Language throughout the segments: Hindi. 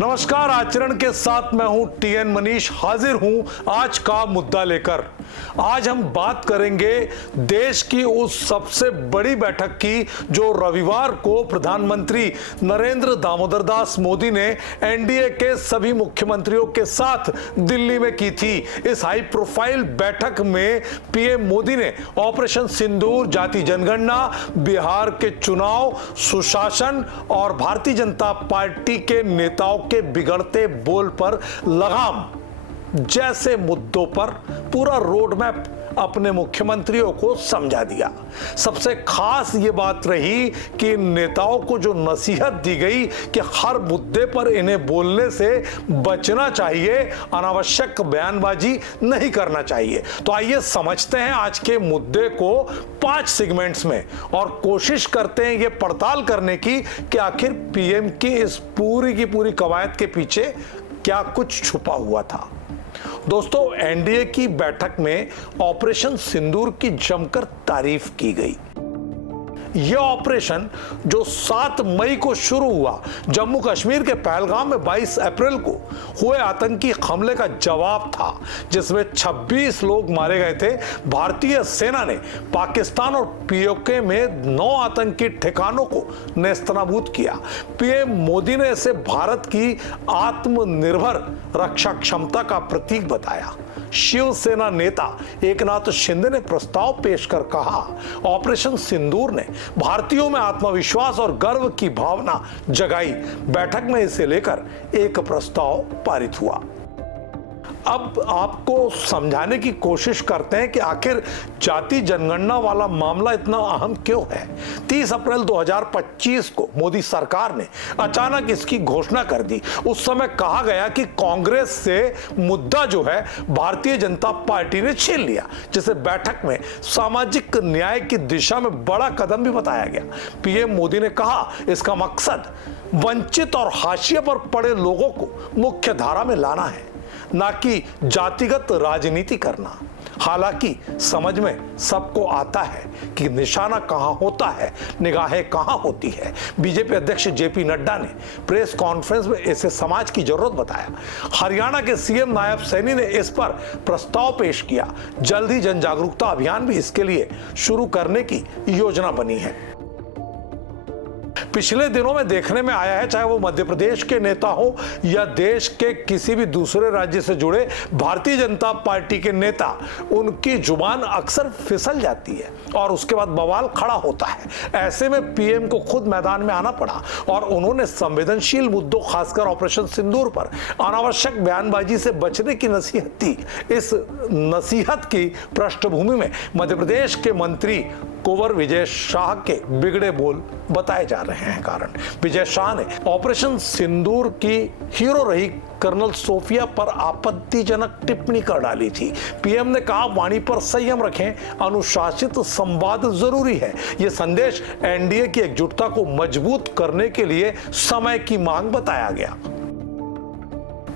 नमस्कार, आचरण के साथ मैं हूं टीएन मनीष, हाजिर हूं आज का मुद्दा लेकर। आज हम बात करेंगे देश की उस सबसे बड़ी बैठक की जो रविवार को प्रधानमंत्री नरेंद्र दामोदर दास मोदी ने एनडीए के सभी मुख्यमंत्रियों के साथ दिल्ली में की थी। इस हाई प्रोफाइल बैठक में पीएम मोदी ने ऑपरेशन सिंदूर, जाति जनगणना, बिहार के चुनाव, सुशासन और भारतीय जनता पार्टी के नेताओं के बिगड़ते बोल पर लगाम जैसे मुद्दों पर पूरा रोड मैप अपने मुख्यमंत्रियों को समझा दिया। सबसे खास ये बात रही कि नेताओं को जो नसीहत दी गई कि हर मुद्दे पर इन्हें बोलने से बचना चाहिए, अनावश्यक बयानबाजी नहीं करना चाहिए। तो आइए समझते हैं आज के मुद्दे को 5 सेगमेंट्स में और कोशिश करते हैं ये पड़ताल करने की कि आखिर पीएम की इस पूरी की पूरी कवायद के पीछे क्या कुछ छुपा हुआ था। दोस्तों, एनडीए की बैठक में ऑपरेशन सिंदूर की जमकर तारीफ की गई। यह ऑपरेशन जो 7 मई को शुरू हुआ, जम्मू कश्मीर के पहलगाम में 22 अप्रैल को हुए आतंकी हमले का जवाब था, जिसमें 26 लोग मारे गए थे। भारतीय सेना ने पाकिस्तान और पीओके में 9 आतंकी ठिकानों को नेस्तनाबूद किया। पीएम मोदी ने इसे भारत की आत्मनिर्भर रक्षा क्षमता का प्रतीक बताया। शिवसेना नेता एकनाथ शिंदे ने प्रस्ताव पेश कर कहा, ऑपरेशन सिंदूर ने भारतीयों में आत्मविश्वास और गर्व की भावना जगाई। बैठक में इसे लेकर एक प्रस्ताव पारित हुआ। अब आपको समझाने की कोशिश करते हैं कि आखिर जाति जनगणना वाला मामला इतना अहम क्यों है। 30 अप्रैल 2025 को मोदी सरकार ने अचानक इसकी घोषणा कर दी। उस समय कहा गया कि कांग्रेस से मुद्दा जो है भारतीय जनता पार्टी ने छीन लिया, जिसे बैठक में सामाजिक न्याय की दिशा में बड़ा कदम भी बताया गया। पीएम मोदी ने कहा, इसका मकसद वंचित और हाशिए पर पड़े लोगों को मुख्य धारा में लाना है, ना कि जातिगत राजनीति करना। हालांकि समझ में सबको आता है कि निशाना कहां होता है, निगाहें कहां होती है। बीजेपी अध्यक्ष जेपी नड्डा ने प्रेस कॉन्फ्रेंस में इसे समाज की जरूरत बताया। हरियाणा के सीएम नायब सैनी ने इस पर प्रस्ताव पेश किया। जल्द ही जन जागरूकता अभियान भी इसके लिए शुरू करने की योजना बनी है। पिछले दिनों में देखने में आया है, चाहे वो मध्य प्रदेश के नेता हो या देश के किसी भी दूसरे राज्य से जुड़े भारतीय जनता पार्टी के नेता, उनकी जुबान अक्सर फिसल जाती है और उसके बाद बवाल खड़ा होता है। ऐसे में पीएम को खुद मैदान में आना पड़ा और उन्होंने संवेदनशील मुद्दों, खासकर ऑपरेशन सिंदूर पर अनावश्यक बयानबाजी से बचने की नसीहत दी। इस नसीहत की पृष्ठभूमि में मध्य प्रदेश के मंत्री कुंवर विजय शाह के बिगड़े बोल बताए जा रहे हैं। कारण विजय शाह ने ऑपरेशन सिंदूर की हीरो रही कर्नल सोफिया पर आपत्तिजनक टिप्पणी कर डाली थी। पीएम ने कहा, वाणी पर संयम रखें, अनुशासित संवाद जरूरी है। यह संदेश एनडीए की एकजुटता को मजबूत करने के लिए समय की मांग बताया गया।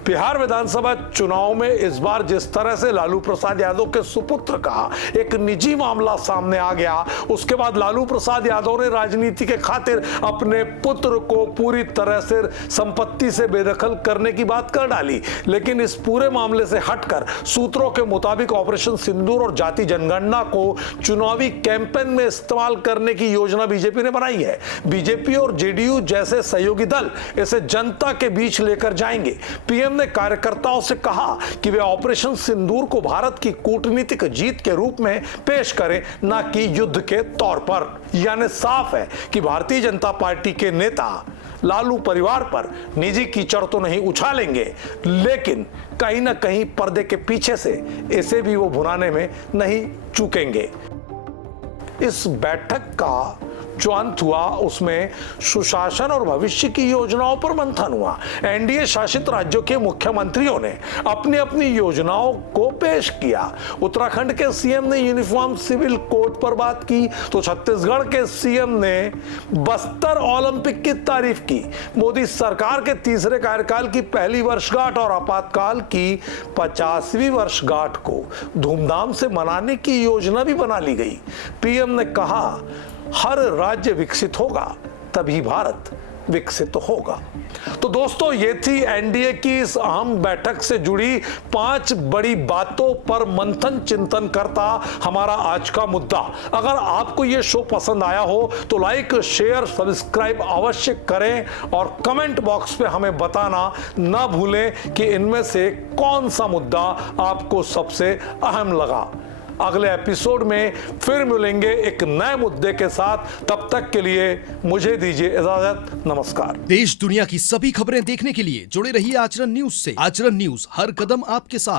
बिहार विधानसभा चुनाव में इस बार जिस तरह से लालू प्रसाद यादव के सुपुत्र का एक निजी मामला सामने आ गया, उसके बाद लालू प्रसाद यादव ने राजनीति के खातिर अपने पुत्र को पूरी तरह से संपत्ति से बेदखल करने की बात कर डाली। लेकिन इस पूरे मामले से हटकर सूत्रों के मुताबिक ऑपरेशन सिंदूर और जाति जनगणना को चुनावी कैंपेन में इस्तेमाल करने की योजना बीजेपी ने बनाई है। बीजेपी और जेडीयू जैसे सहयोगी दल इसे जनता के बीच लेकर जाएंगे। पीएम ने कार्यकर्ताओं से कहा कि वे ऑपरेशन सिंदूर को भारत की कूटनीतिक जीत के रूप में पेश करें, न कि युद्ध के तौर पर। यानी साफ है कि भारतीय जनता पार्टी के नेता लालू परिवार पर निजी कीचड़ तो नहीं उछालेंगे, लेकिन कहीं ना कहीं पर्दे के पीछे से इसे भी वो भुनाने में नहीं चूकेंगे। इस बैठक का जो अंत हुआ उसमें सुशासन और भविष्य की योजनाओं पर मंथन हुआ। एनडीए शासित राज्यों के मुख्यमंत्रियों ने अपनी अपनी योजनाओं को पेश किया। उत्तराखंड के सीएम ने यूनिफॉर्म सिविल कोड पर बात की, तो छत्तीसगढ़ के सीएम ने बस्तर ओलंपिक की तारीफ की। मोदी सरकार के तीसरे कार्यकाल की पहली वर्षगांठ और आपातकाल की 50वीं वर्षगांठ को धूमधाम से मनाने की योजना भी बना ली गई। पीएम ने कहा, हर राज्य विकसित होगा तभी भारत विकसित होगा। तो दोस्तों, ये थी एनडीए की इस अहम बैठक से जुड़ी 5 बड़ी बातों पर मंथन चिंतन करता हमारा आज का मुद्दा। अगर आपको यह शो पसंद आया हो तो लाइक, शेयर, सब्सक्राइब अवश्य करें और कमेंट बॉक्स पे हमें बताना ना भूलें कि इनमें से कौन सा मुद्दा आपको सबसे अहम लगा। अगले एपिसोड में फिर मिलेंगे एक नए मुद्दे के साथ। तब तक के लिए मुझे दीजिए इजाजत। नमस्कार। देश दुनिया की सभी खबरें देखने के लिए जुड़े रहिए आचरण न्यूज से। आचरण न्यूज, हर कदम आपके साथ।